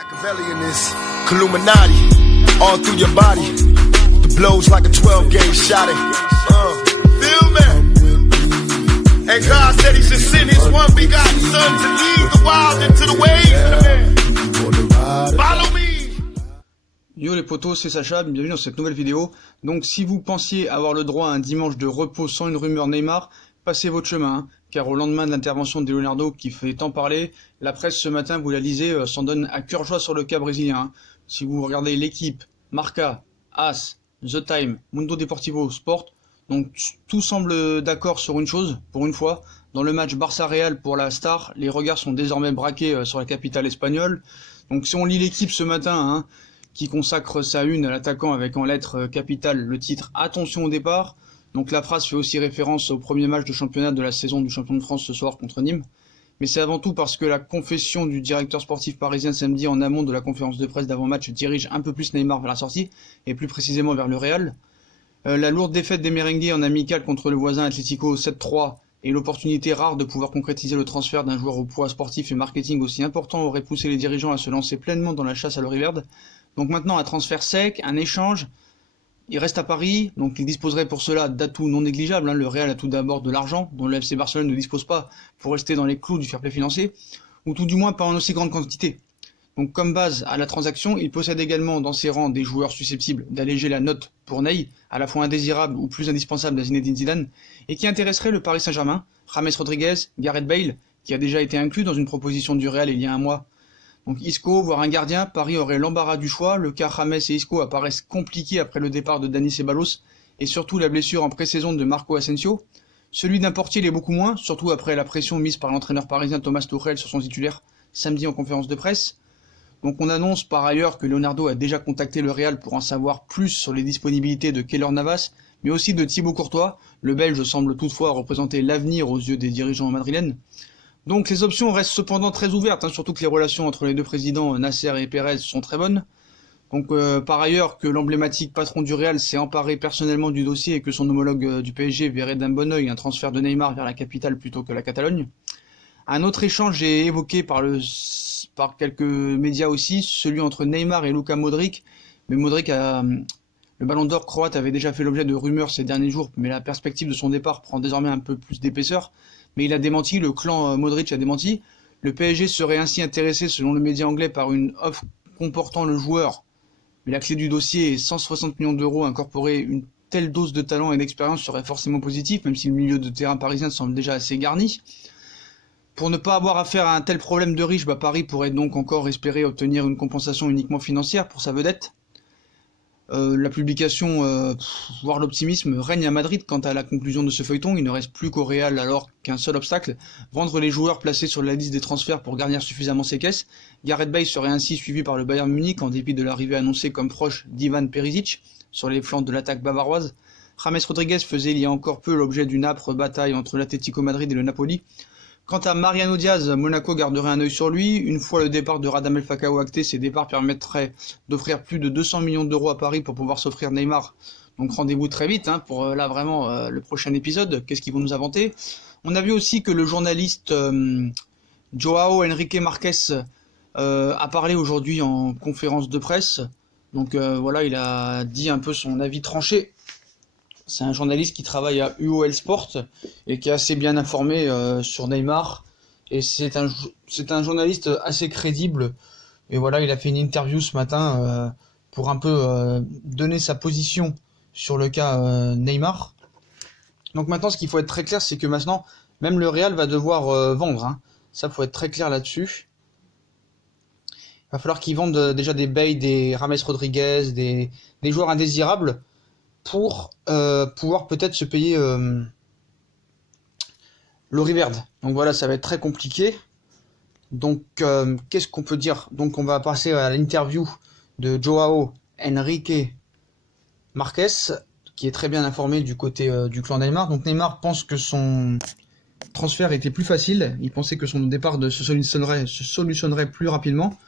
Machiavellianism, Illuminati, all through your body. The blows like a 12-gauge shot. Feel me? And God said He should send His one begotten Son to lead the wild into the ways. Follow me. Yo les potos, c'est Sacha, bienvenue dans cette nouvelle vidéo. Donc si vous pensiez avoir le droit à un dimanche de repos sans une rumeur Neymar, passez votre chemin, hein, car au lendemain de l'intervention de Leonardo qui fait tant parler, la presse ce matin, vous la lisez, s'en donne à cœur joie sur le cas brésilien. Hein. Si vous regardez l'équipe, Marca, AS, The Time, Mundo Deportivo, Sport, donc tout semble d'accord sur une chose, pour une fois. Dans le match Barça-Real pour la Star, les regards sont désormais braqués sur la capitale espagnole. Donc si on lit l'équipe ce matin, hein, qui consacre sa une à l'attaquant avec en lettres capitales le titre « Attention au départ ». Donc la phrase fait aussi référence au premier match de championnat de la saison du champion de France ce soir contre Nîmes. Mais c'est avant tout parce que la confession du directeur sportif parisien samedi en amont de la conférence de presse d'avant-match dirige un peu plus Neymar vers la sortie, et plus précisément vers le Real. La lourde défaite des Merengues en amical contre le voisin Atlético 7-3 et l'opportunité rare de pouvoir concrétiser le transfert d'un joueur au poids sportif et marketing aussi important aurait poussé les dirigeants à se lancer pleinement dans la chasse à l'Oriverde. Donc maintenant, un transfert sec, un échange, il reste à Paris, donc il disposerait pour cela d'atouts non négligeables. Hein. Le Real a tout d'abord de l'argent, dont le FC Barcelone ne dispose pas pour rester dans les clous du fair play financier, ou tout du moins pas en aussi grande quantité. Donc comme base à la transaction, il possède également dans ses rangs des joueurs susceptibles d'alléger la note pour Ney, à la fois indésirable ou plus indispensable à Zinedine Zidane, et qui intéresserait le Paris Saint-Germain, James Rodriguez, Gareth Bale, qui a déjà été inclus dans une proposition du Real il y a un mois. Donc Isco, voire un gardien, Paris aurait l'embarras du choix, le cas James et Isco apparaissent compliqués après le départ de Dani Ceballos, et surtout la blessure en pré-saison de Marco Asensio. Celui d'un portier l'est beaucoup moins, surtout après la pression mise par l'entraîneur parisien Thomas Tuchel sur son titulaire samedi en conférence de presse. Donc on annonce par ailleurs que Leonardo a déjà contacté le Real pour en savoir plus sur les disponibilités de Keylor Navas, mais aussi de Thibaut Courtois. Le Belge semble toutefois représenter l'avenir aux yeux des dirigeants madrilènes. Donc les options restent cependant très ouvertes, hein, surtout que les relations entre les deux présidents, Nasser et Pérez, sont très bonnes. Donc par ailleurs que l'emblématique patron du Real s'est emparé personnellement du dossier et que son homologue du PSG verrait d'un bon œil un transfert de Neymar vers la capitale plutôt que la Catalogne. Un autre échange est évoqué par quelques médias aussi, celui entre Neymar et Luka Modric. Mais Modric le ballon d'or croate avait déjà fait l'objet de rumeurs ces derniers jours, mais la perspective de son départ prend désormais un peu plus d'épaisseur. Mais il a démenti, le clan Modric a démenti. Le PSG serait ainsi intéressé, selon le média anglais, par une offre comportant le joueur. Mais la clé du dossier est 160 millions d'euros. Incorporer une telle dose de talent et d'expérience serait forcément positif, même si le milieu de terrain parisien semble déjà assez garni. Pour ne pas avoir affaire à un tel problème de riche, Paris pourrait donc encore espérer obtenir une compensation uniquement financière pour sa vedette. La publication, voire l'optimisme, règne à Madrid quant à la conclusion de ce feuilleton. Il ne reste plus qu'au Real alors qu'un seul obstacle, vendre les joueurs placés sur la liste des transferts pour garnir suffisamment ses caisses. Gareth Bale serait ainsi suivi par le Bayern Munich en dépit de l'arrivée annoncée comme proche d'Ivan Perisic sur les flancs de l'attaque bavaroise. James Rodriguez faisait il y a encore peu l'objet d'une âpre bataille entre l'Atlético Madrid et le Napoli. Quant à Mariano Diaz, Monaco garderait un œil sur lui. Une fois le départ de Radamel Falcao acté, ces départs permettraient d'offrir plus de 200 millions d'euros à Paris pour pouvoir s'offrir Neymar. Donc rendez-vous très vite hein, pour le prochain épisode. Qu'est-ce qu'ils vont nous inventer? On a vu aussi que le journaliste Joao Henrique Marques a parlé aujourd'hui en conférence de presse. Donc voilà, il a dit un peu son avis tranché. C'est un journaliste qui travaille à UOL Sport et qui est assez bien informé sur Neymar. Et c'est un journaliste assez crédible. Et voilà, il a fait une interview ce matin pour un peu donner sa position sur le cas Neymar. Donc maintenant, ce qu'il faut être très clair, c'est que maintenant, même le Real va devoir vendre. Hein. Ça, faut être très clair là-dessus. Il va falloir qu'ils vendent déjà des Bale, des James Rodriguez, des joueurs indésirables, pour pouvoir peut-être se payer l'Oriverde. Donc voilà, ça va être très compliqué. Donc qu'est-ce qu'on peut dire? Donc on va passer à l'interview de Joao Henrique Marques, qui est très bien informé du côté du clan Neymar. Donc Neymar pense que son transfert était plus facile. Il pensait que son départ se solutionnerait plus rapidement.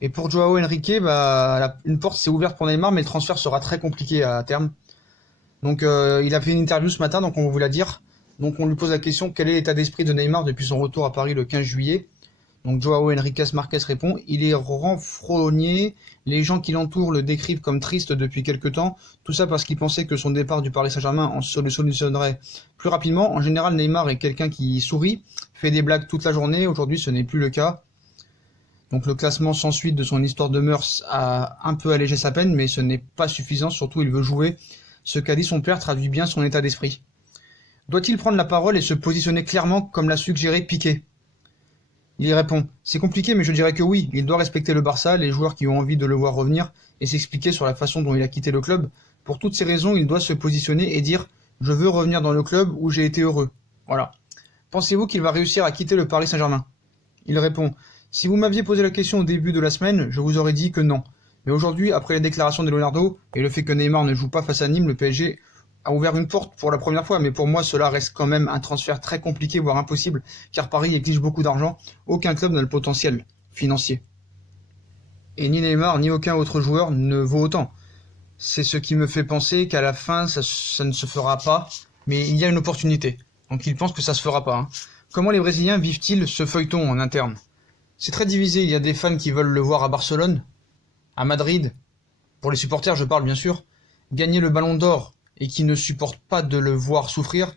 Et pour Joao Henrique, une porte s'est ouverte pour Neymar, mais le transfert sera très compliqué à terme. Donc il a fait une interview ce matin, donc on va vous la dire. Donc on lui pose la question, quel est l'état d'esprit de Neymar depuis son retour à Paris le 15 juillet? Donc Joao Henrique Marquez répond, il est renfrogné, les gens qui l'entourent le décrivent comme triste depuis quelque temps, tout ça parce qu'il pensait que son départ du Paris Saint-Germain le solutionnerait plus rapidement. En général, Neymar est quelqu'un qui sourit, fait des blagues toute la journée, aujourd'hui ce n'est plus le cas. Donc le classement sans suite de son histoire de mœurs a un peu allégé sa peine, mais ce n'est pas suffisant, surtout il veut jouer. Ce qu'a dit son père traduit bien son état d'esprit. Doit-il prendre la parole et se positionner clairement comme l'a suggéré Piqué ? Il y répond, c'est compliqué mais je dirais que oui, il doit respecter le Barça, les joueurs qui ont envie de le voir revenir et s'expliquer sur la façon dont il a quitté le club. Pour toutes ces raisons, il doit se positionner et dire « Je veux revenir dans le club où j'ai été heureux ». Voilà. Pensez-vous qu'il va réussir à quitter le Paris Saint-Germain ? Il répond « Si vous m'aviez posé la question au début de la semaine, je vous aurais dit que non. Mais aujourd'hui, après les déclarations de Leonardo et le fait que Neymar ne joue pas face à Nîmes, le PSG a ouvert une porte pour la première fois, mais pour moi cela reste quand même un transfert très compliqué, voire impossible, car Paris exige beaucoup d'argent, aucun club n'a le potentiel financier. Et ni Neymar ni aucun autre joueur ne vaut autant. C'est ce qui me fait penser qu'à la fin ça ne se fera pas, mais il y a une opportunité. Donc il pense que ça se fera pas. Hein. Comment les Brésiliens vivent-ils ce feuilleton en interne ? C'est très divisé, il y a des fans qui veulent le voir à Barcelone, à Madrid, pour les supporters je parle bien sûr, gagner le ballon d'or, et qui ne supportent pas de le voir souffrir,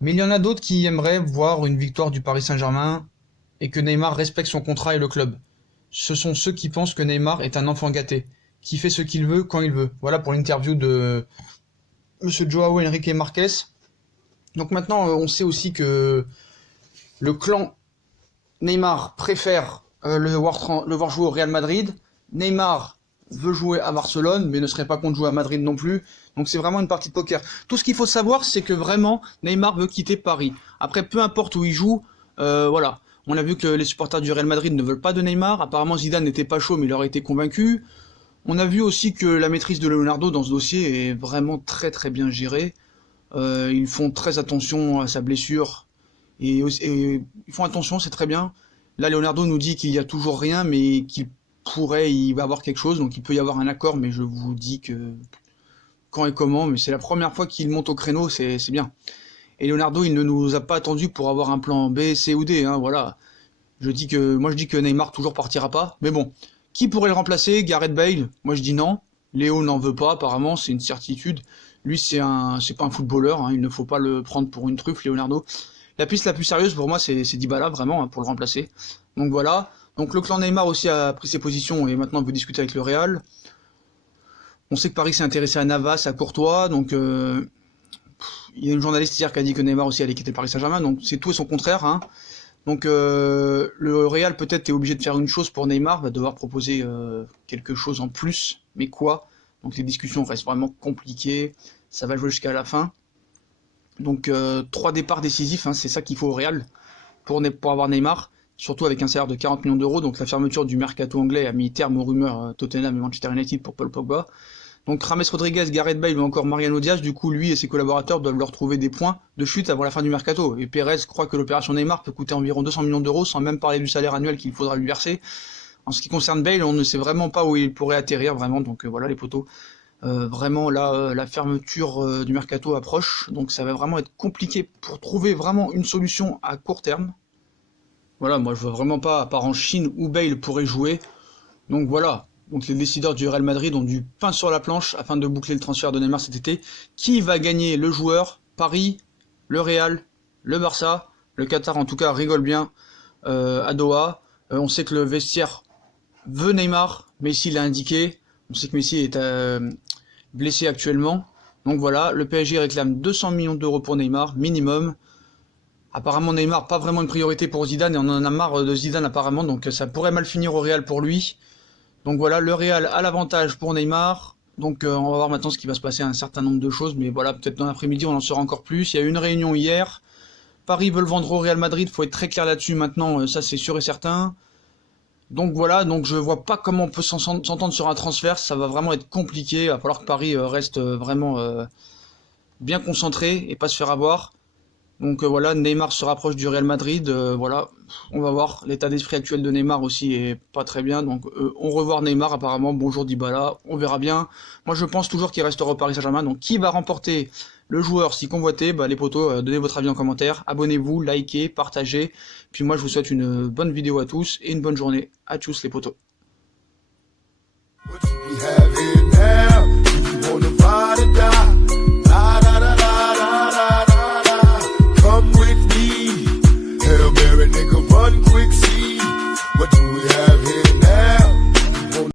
mais il y en a d'autres qui aimeraient voir une victoire du Paris Saint-Germain et que Neymar respecte son contrat et le club. Ce sont ceux qui pensent que Neymar est un enfant gâté, qui fait ce qu'il veut quand il veut. Voilà pour l'interview de Monsieur Joao Henrique Marquez. Donc maintenant, on sait aussi que le clan Neymar préfère le voir jouer au Real Madrid. Neymar veut jouer à Barcelone, mais ne serait pas contre jouer à Madrid non plus. Donc c'est vraiment une partie de poker. Tout ce qu'il faut savoir, c'est que vraiment, Neymar veut quitter Paris. Après, peu importe où il joue, voilà. On a vu que les supporters du Real Madrid ne veulent pas de Neymar. Apparemment, Zidane n'était pas chaud, mais il aurait été convaincu. On a vu aussi que la maîtrise de Leonardo dans ce dossier est vraiment très très bien gérée. Ils font très attention à sa blessure. Et ils font attention, c'est très bien. Là, Leonardo nous dit qu'il n'y a toujours rien, mais qu'il pourrait y avoir quelque chose, donc il peut y avoir un accord, mais je vous dis que quand et comment, mais c'est la première fois qu'il monte au créneau, c'est bien. Et Leonardo, il ne nous a pas attendu pour avoir un plan B, C ou D, hein, voilà. Moi je dis que Neymar toujours partira pas, mais bon, qui pourrait le remplacer? Gareth Bale? Moi je dis non. Léo n'en veut pas, apparemment, c'est une certitude. Lui, c'est pas un footballeur, hein, il ne faut pas le prendre pour une truffe, Leonardo. La piste la plus sérieuse pour moi, c'est Dybala, vraiment, hein, pour le remplacer. Donc voilà. Donc le clan Neymar aussi a pris ses positions et maintenant veut discuter avec le Real. On sait que Paris s'est intéressé à Navas, à Courtois, donc il y a une journaliste hier qui a dit que Neymar aussi allait quitter le Paris Saint-Germain, donc c'est tout et son contraire. Hein. Donc le Real peut-être est obligé de faire une chose pour Neymar, va devoir proposer quelque chose en plus, mais quoi? Donc les discussions restent vraiment compliquées, ça va jouer jusqu'à la fin. Donc 3 départs décisifs, hein, c'est ça qu'il faut au Real pour avoir Neymar. Surtout avec un salaire de 40 millions d'euros, donc la fermeture du mercato anglais a mis terme aux rumeurs Tottenham et Manchester United pour Paul Pogba. Donc James Rodriguez, Gareth Bale ou encore Mariano Diaz, du coup lui et ses collaborateurs doivent leur trouver des points de chute avant la fin du mercato. Et Perez croit que l'opération Neymar peut coûter environ 200 millions d'euros, sans même parler du salaire annuel qu'il faudra lui verser. En ce qui concerne Bale, on ne sait vraiment pas où il pourrait atterrir, vraiment, donc voilà les potos. Vraiment là, la fermeture du mercato approche, donc ça va vraiment être compliqué pour trouver vraiment une solution à court terme. Voilà, moi je vois vraiment pas, à part en Chine où Bale pourrait jouer. Donc voilà, donc les décideurs du Real Madrid ont du pain sur la planche afin de boucler le transfert de Neymar cet été. Qui va gagner le joueur? Paris, le Real, le Barça, le Qatar en tout cas rigole bien à Doha. On sait que le vestiaire veut Neymar, Messi l'a indiqué. On sait que Messi est blessé actuellement. Donc voilà, le PSG réclame 200 millions d'euros pour Neymar, minimum. Apparemment Neymar, pas vraiment une priorité pour Zidane, et on en a marre de Zidane apparemment, donc ça pourrait mal finir au Real pour lui. Donc voilà, le Real a l'avantage pour Neymar, donc on va voir maintenant ce qui va se passer, un certain nombre de choses, mais voilà, peut-être dans l'après-midi on en saura encore plus. Il y a eu une réunion hier, Paris veut le vendre au Real Madrid, faut être très clair là-dessus maintenant, ça c'est sûr et certain. Donc voilà, donc je vois pas comment on peut s'entendre sur un transfert, ça va vraiment être compliqué, il va falloir que Paris reste vraiment bien concentré et pas se faire avoir. Donc voilà, Neymar se rapproche du Real Madrid, voilà, on va voir, l'état d'esprit actuel de Neymar aussi est pas très bien, donc on revoit Neymar apparemment, bonjour Dybala, on verra bien. Moi je pense toujours qu'il restera au Paris Saint-Germain, donc qui va remporter le joueur si convoité, bah les potos, donnez votre avis en commentaire, abonnez-vous, likez, partagez, puis moi je vous souhaite une bonne vidéo à tous et une bonne journée, à tous les potos.